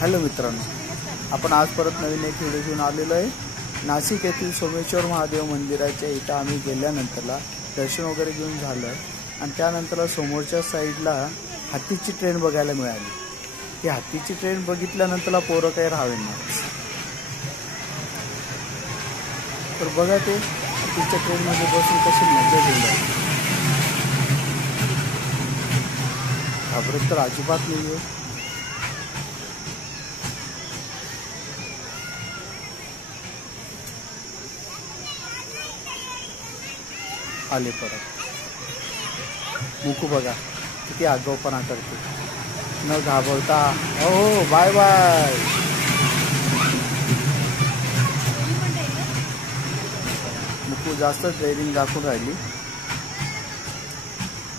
Hello मित्रांनो, आपण आज परत नवीन एक व्हिडिओ घेऊन आलेलो आहे। नाशिक येथील सोमेश्वर महादेव मंदिराच्या इथं आम्ही गेल्यानंतरला दर्शन वगैरे घेऊन झालं आणि त्यानंतर समोरच्या साईडला हत्तीची ट्रेन बघायला मिळाली। ती हत्तीची ट्रेन बघितल्यानंतरला पोरं काही राहावेना, तर बघा ते हत्तीच्या ट्रेनमध्ये बसून कशी मजा घेऊन घाबरत तर अजिबात नाही आहे। आले परत मुकू बघा किती आगाऊपणा करते, न घाबरता। हो बाय बाय। मुकू जास्त ड्रायव्हिंग दाखवून राहिली।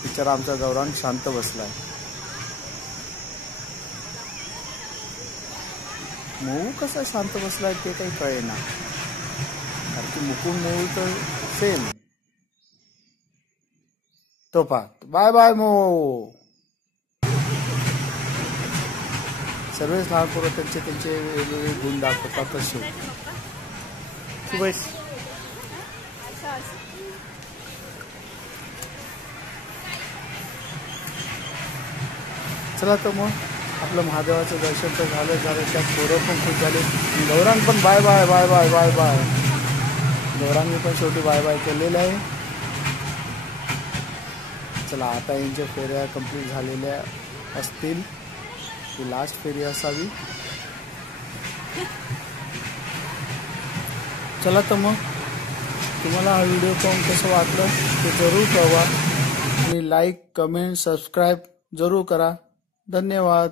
बिचारा आमचा गौरांग शांत बसलाय। मोऊ कसा शांत बसलाय ते काही कळेना, कारण की मुकू मोऊ तर सेम। तो पाहत बाय बाय मो। सर्वच लहान पोरं त्यांचे वेगवेगळे गुण दाखवतात तसे। चला तर मग आपलं महादेवाचं दर्शन तर झालं, त्या पोरं पण खूप झाले। गौरांग पण bye bye bye bye bye bye. गौरांगने पण शेवटी बाय बाय केलेलं आहे। चला आता यांच्या फेऱ्या कंप्लीट झालेल्या असतील, ही लास्ट फेरी असावी। चला तर मग तुम्हाला हा व्हिडिओ पाहून कसं वाटलं ते जरूर कळवा आणि लाईक, कमेंट, सबस्क्राईब जरूर करा। धन्यवाद।